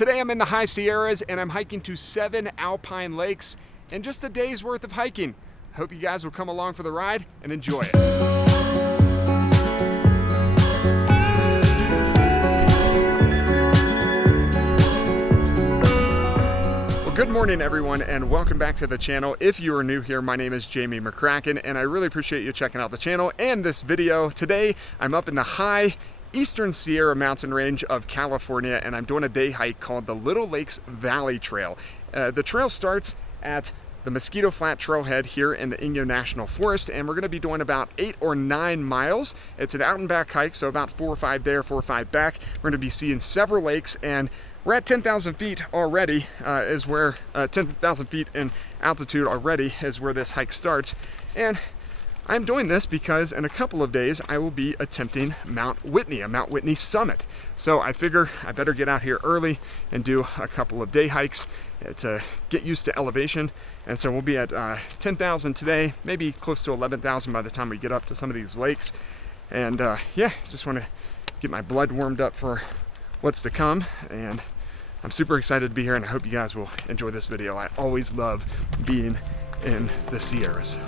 Today I'm in the high Sierras and I'm hiking to 7 alpine lakes in just a day's worth of hiking. Hope you guys will come along for the ride and enjoy it. Good morning everyone and welcome back to the channel. If you are new here, my name is Jamie McCracken and I really appreciate you checking out the channel and this video. Today I'm up in the high Eastern Sierra mountain range of California and I'm doing a day hike called the Little Lakes Valley Trail. The trail starts at the Mosquito Flat Trailhead here in the Inyo National Forest, and we're going to be doing about 8 or 9 miles. It's an out and back hike, so about 4 or 5 there, 4 or 5 back. We're going to be seeing several lakes, and we're at 10,000 feet already, 10,000 feet in altitude already is where this hike starts. And I'm doing this because in a couple of days I will be attempting Mount Whitney, a Mount Whitney summit. So I figure I better get out here early and do a couple of day hikes to get used to elevation. And so we'll be at 10,000 today, maybe close to 11,000 by the time we get up to some of these lakes. And yeah, just want to get my blood warmed up for what's to come. And I'm super excited to be here and I hope you guys will enjoy this video. I always love being in the Sierras.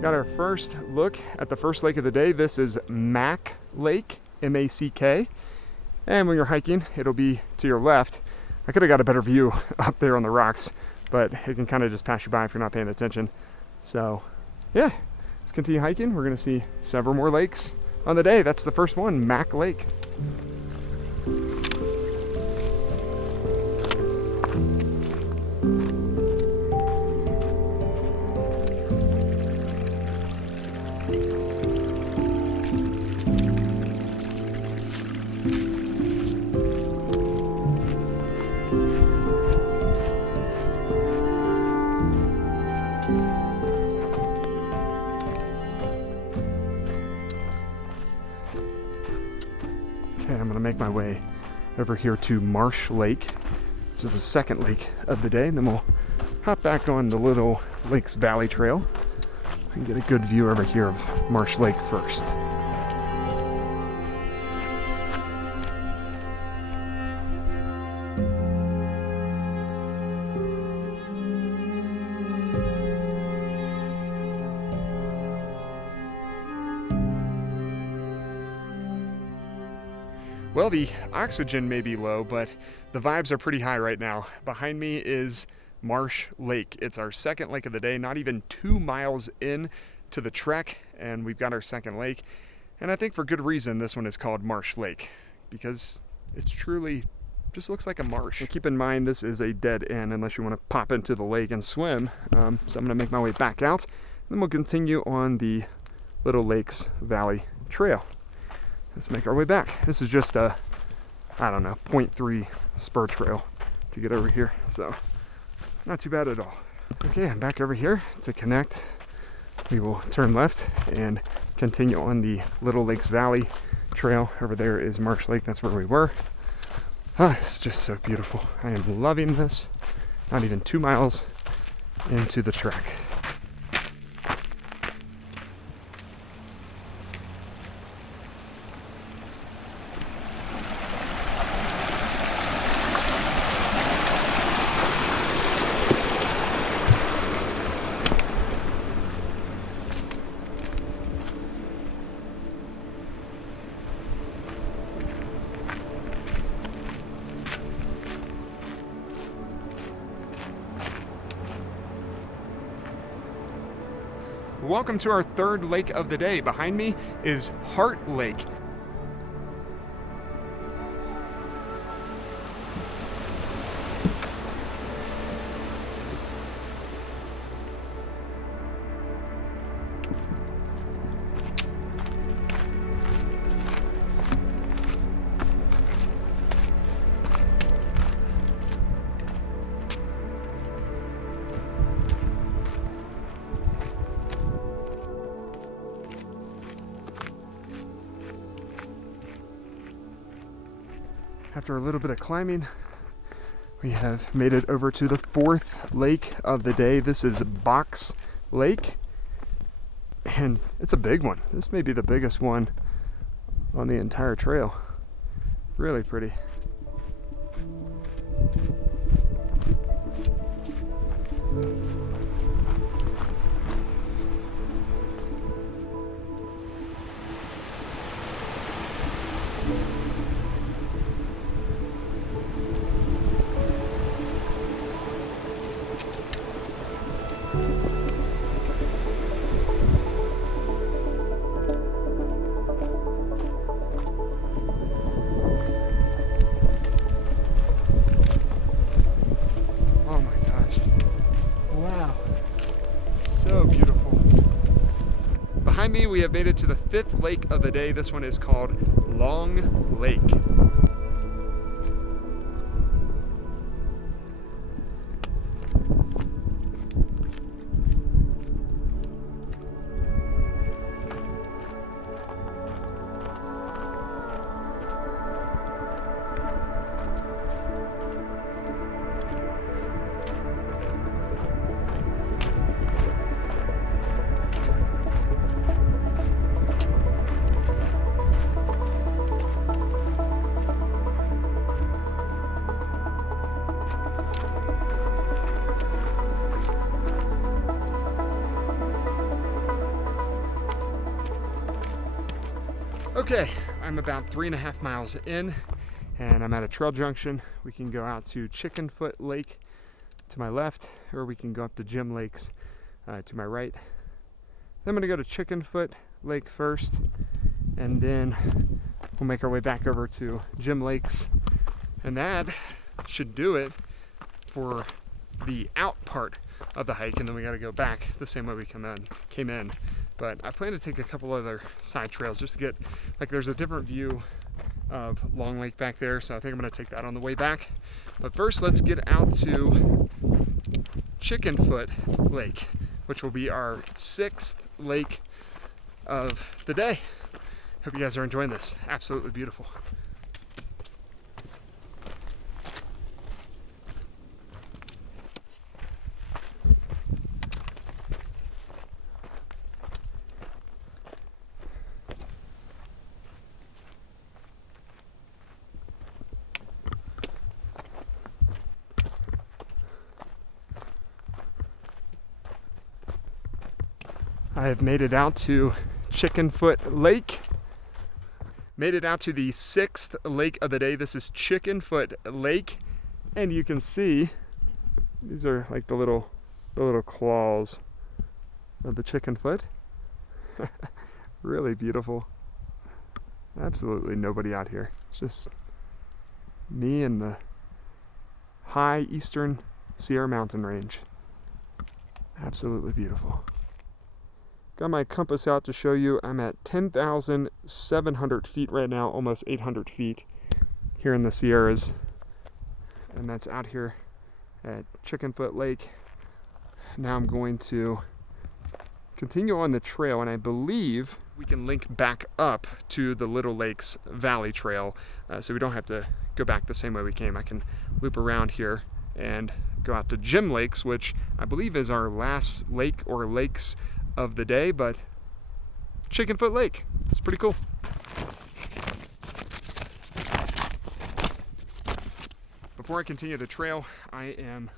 Got our first look at the first lake of the day. This is Mack Lake, M-A-C-K. And when you're hiking, it'll be to your left. I could have got a better view up there on the rocks, but it can kind of just pass you by if you're not paying attention. So yeah, let's continue hiking. We're gonna see several more lakes on the day. That's the first one, Mack Lake. I'm going to make my way over here to Marsh Lake, which is the second lake of the day, and then we'll hop back on the Little Lakes Valley Trail and get a good view over here of Marsh Lake first. Well, the oxygen may be low, but the vibes are pretty high right now. Behind me is Marsh Lake. It's our second lake of the day, not even 2 miles in to the trek, and we've got our second lake. And I think for good reason this one is called Marsh Lake, because it's truly just looks like a marsh. So keep in mind this is a dead end unless you want to pop into the lake and swim. So I'm going to make my way back out, and then we'll continue on the Little Lakes Valley Trail. Let's make our way back. This is just a, I don't know, 0.3 spur trail to get over here. So not too bad at all. Okay, I'm back over here to connect. We will turn left and continue on the Little Lakes Valley Trail. Over there is Marsh Lake. That's where we were. It's just so beautiful. I am loving this. Not even 2 miles into the trek. Welcome to our third lake of the day. Behind me is Heart Lake. After a little bit of climbing, we have made it over to the 4th lake of the day. This is Mack Lake, and it's a big one. This may be the biggest one on the entire trail. Really pretty. So beautiful. Behind me, we have made it to the 5th lake of the day. This one is called Long Lake. Okay, I'm about 3.5 miles in, and I'm at a trail junction. We can go out to Chickenfoot Lake to my left, or we can go up to Jim Lakes to my right. Then I'm gonna go to Chickenfoot Lake first, and then we'll make our way back over to Jim Lakes, and that should do it for the out part of the hike, and then we gotta go back the same way we came in. But I plan to take a couple other side trails just to get, like, there's a different view of Long Lake back there, so I think I'm gonna take that on the way back. But first, let's get out to Chickenfoot Lake, which will be our 6th lake of the day. Hope you guys are enjoying this. Absolutely beautiful. I have made it out to Chickenfoot Lake. Made it out to the 6th lake of the day. This is Chickenfoot Lake, and you can see these are like the little claws of the chickenfoot. Really beautiful. Absolutely nobody out here. It's just me and the high eastern Sierra Mountain Range. Absolutely beautiful. Got my compass out to show you I'm at 10,700 feet right now, almost 800 feet here in the Sierras. And that's out here at Chickenfoot Lake. Now I'm going to continue on the trail, and I believe we can link back up to the Little Lakes Valley Trail, so we don't have to go back the same way we came. I can loop around here and go out to Jim Lakes, which I believe is our last lake or lakes of the day, but Chickenfoot Lake, it's pretty cool. Before I continue the trail, I am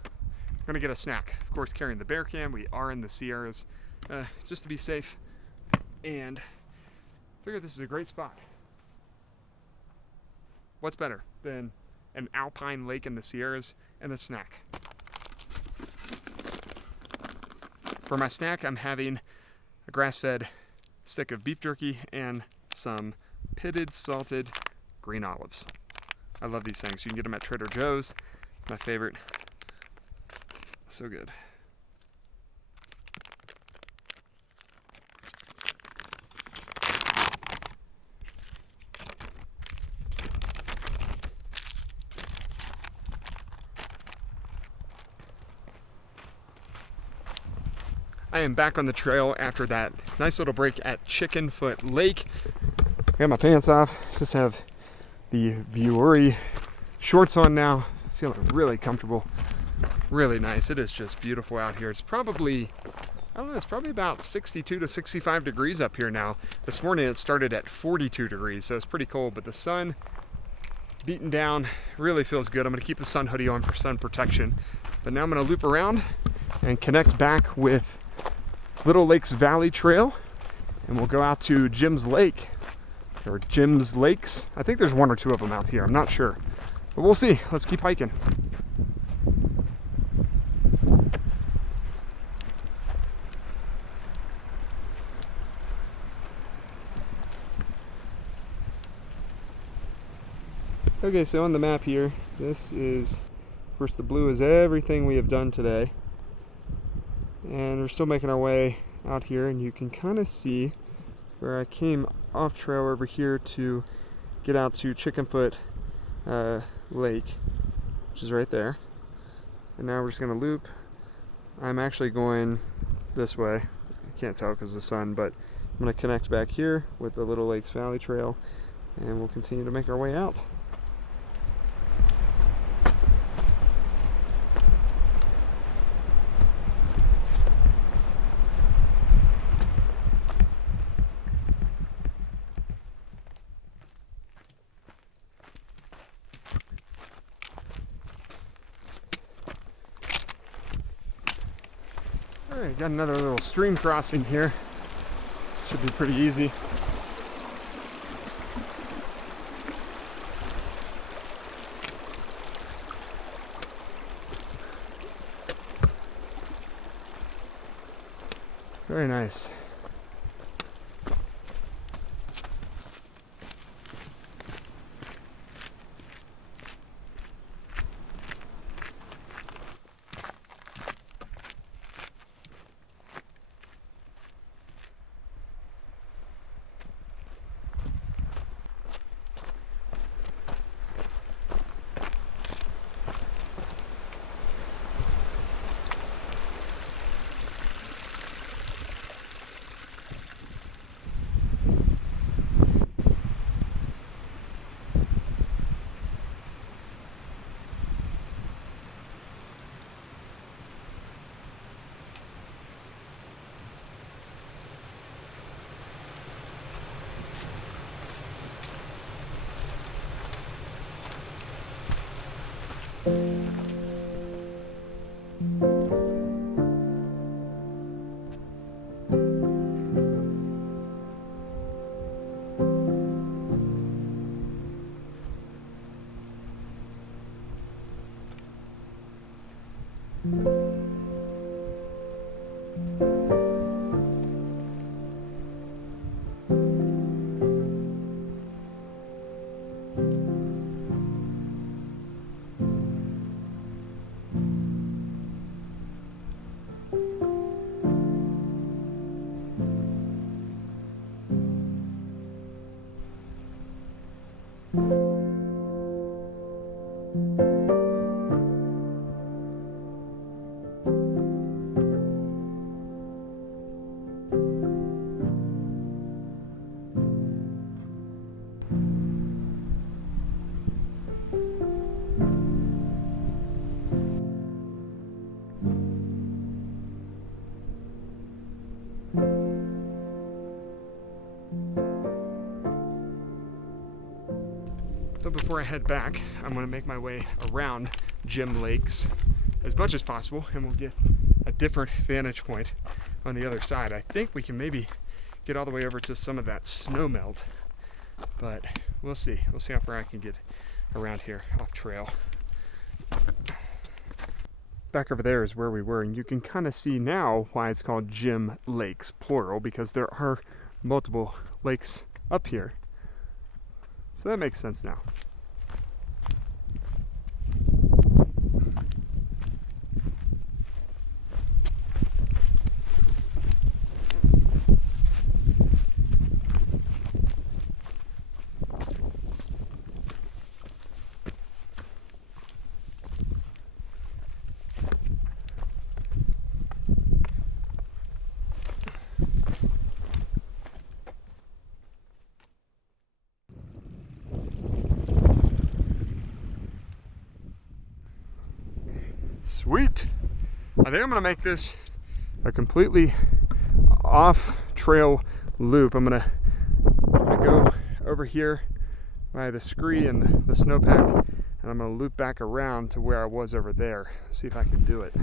gonna get a snack. Of course, carrying the bear cam. We are in the Sierras, just to be safe, and figure this is a great spot. What's better than an alpine lake in the Sierras and a snack? For my snack, I'm having a grass-fed stick of beef jerky and some pitted salted green olives. I love these things. You can get them at Trader Joe's. My favorite. So good. I am back on the trail after that nice little break at Chickenfoot Lake. I got my pants off, just have the Vuori Shorts on now, feeling really comfortable, really nice. It is just beautiful out here. It's probably, I don't know, it's probably about 62 to 65 degrees up here now. This morning it started at 42 degrees, so it's pretty cold, but the sun beating down really feels good. I'm gonna keep the sun hoodie on for sun protection. But now I'm gonna loop around and connect back with Little Lakes Valley Trail, and we'll go out to Jim's Lake, or Jim's Lakes. I think there's one or two of them out here, I'm not sure. But we'll see. Let's keep hiking. Okay, so on the map here, this is, of course, the blue is everything we have done today. And we're still making our way out here, and you can kind of see where I came off trail over here to get out to Chickenfoot Lake, which is right there. And now we're just gonna loop. I'm actually going this way. I can't tell because of the sun, but I'm gonna connect back here with the Little Lakes Valley Trail, and we'll continue to make our way out. Alright, got another little stream crossing here. Should be pretty easy. Very nice. But before I head back, I'm going to make my way around Jim Lakes as much as possible, and we'll get a different vantage point on the other side. I think we can maybe get all the way over to some of that snow melt, but we'll see. We'll see how far I can get around here off trail. Back over there is where we were, and you can kind of see now why it's called Jim Lakes, plural, because there are multiple lakes up here. So that makes sense now. Sweet. I think I'm gonna make this a completely off trail loop. I'm gonna go over here by the scree and the snowpack, and I'm gonna loop back around to where I was over there. See if I can do it.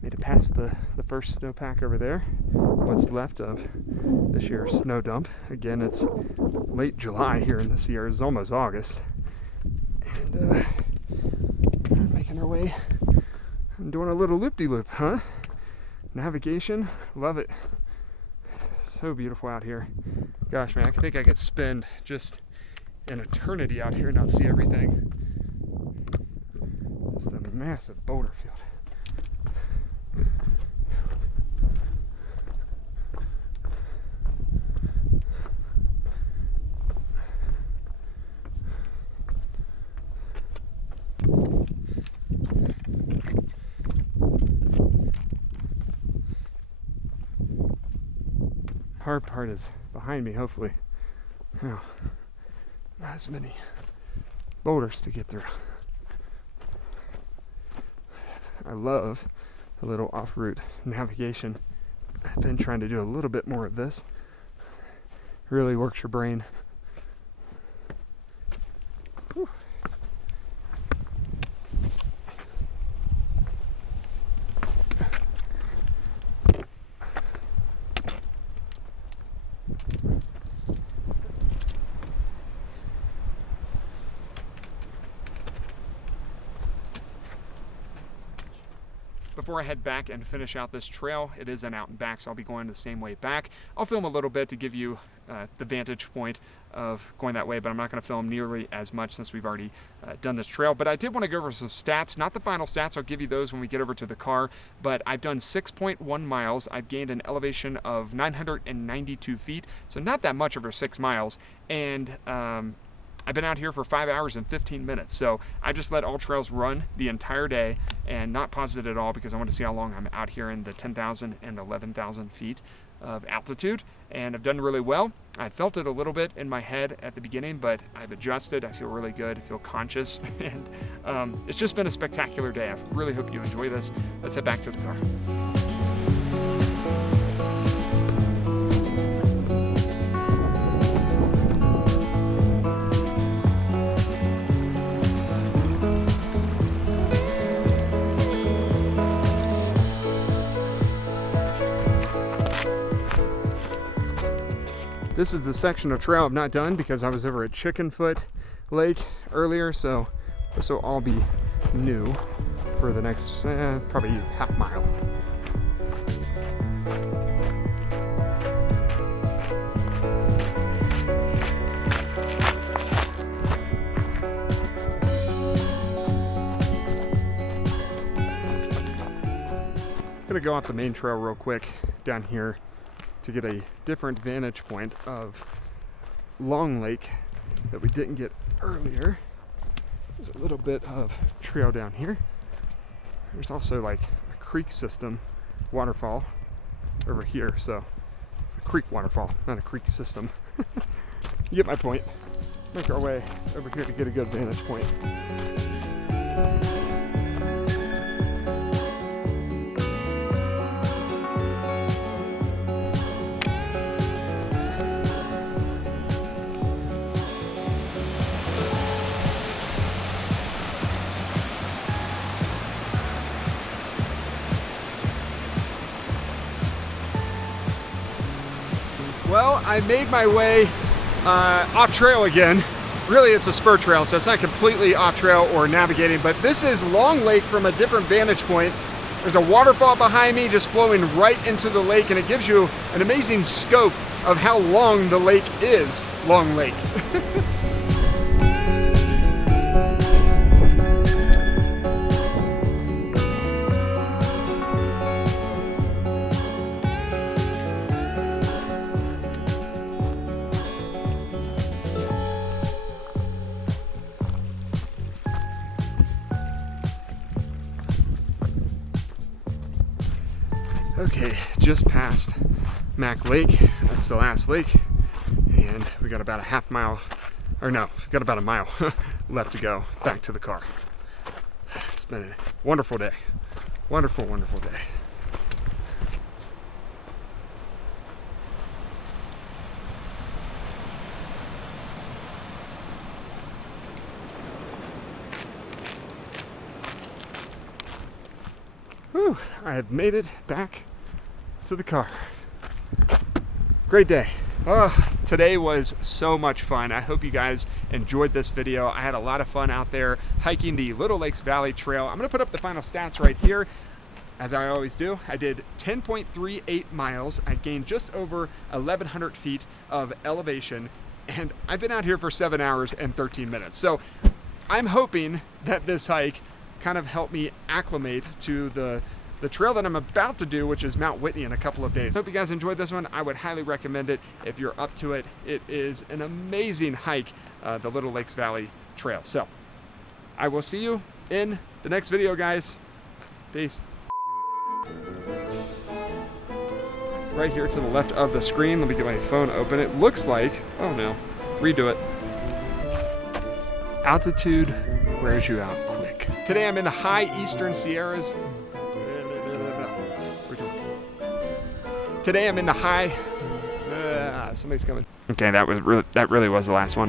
Made it past the first snowpack over there. What's left of this year's snow dump. Again, it's late July here in the Sierras. It's almost August. And making our way and doing a little loop-de-loop, huh? Navigation, love it. So beautiful out here. Gosh, man, I think I could spend just an eternity out here and not see everything. Just a massive boulder field. Hard part is behind me, hopefully. Oh, not as many boulders to get through. I love the little off-route navigation. I've been trying to do a little bit more of this. Really works your brain. Whew. Before I head back and finish out this trail, it is an out and back, so I'll be going the same way back. I'll film a little bit to give you the vantage point of going that way, but I'm not going to film nearly as much since we've already done this trail. But I did want to go over some stats, not the final stats. I'll give you those when we get over to the car, but I've done 6.1 miles. I've gained an elevation of 992 feet, so not that much over 6 miles. And I've been out here for 5 hours and 15 minutes. So I just let All Trails run the entire day and not pause it at all because I want to see how long I'm out here in the 10,000 and 11,000 feet of altitude. And I've done really well. I felt it a little bit in my head at the beginning, but I've adjusted. I feel really good. I feel conscious. And it's just been a spectacular day. I really hope you enjoy this. Let's head back to the car. This is the section of trail I've not done because I was over at Chickenfoot Lake earlier, so this will all be new for the next probably half mile. I'm gonna go off the main trail real quick down here to get a different vantage point of Long Lake that we didn't get earlier. There's a little bit of trail down here. There's also like a creek system waterfall over here, so a creek waterfall, not a creek system. You get my point. Make our way over here to get a good vantage point. Well, I made my way off trail again. Really, it's a spur trail, so it's not completely off trail or navigating, but this is Long Lake from a different vantage point. There's a waterfall behind me just flowing right into the lake, and it gives you an amazing scope of how long the lake is, Long Lake. Okay, just past Mack Lake. That's the last lake. And we got about a half mile, or no, we got about a mile left to go back to the car. It's been a wonderful day. Wonderful, wonderful day. Whew, I have made it back to the car. Great day. Today was so much fun. I hope you guys enjoyed this video. I had a lot of fun out there hiking the Little Lakes Valley Trail. I'm gonna put up the final stats right here. As I always do, I did 10.38 miles. I gained just over 1,100 feet of elevation, and I've been out here for 7 hours and 13 minutes. So I'm hoping that this hike kind of helped me acclimate to the trail that I'm about to do, which is Mount Whitney, in a couple of days. Hope you guys enjoyed this one. I would highly recommend it if you're up to it. It is an amazing hike, the Little Lakes Valley Trail. So I will see you in the next video, guys. Peace. Right here to the left of the screen, let me get my phone open. It looks like, oh no, redo it. Altitude wears you out quick. Today I'm in the high eastern Sierras. Today I'm in the high, somebody's coming. Okay, that really was the last one.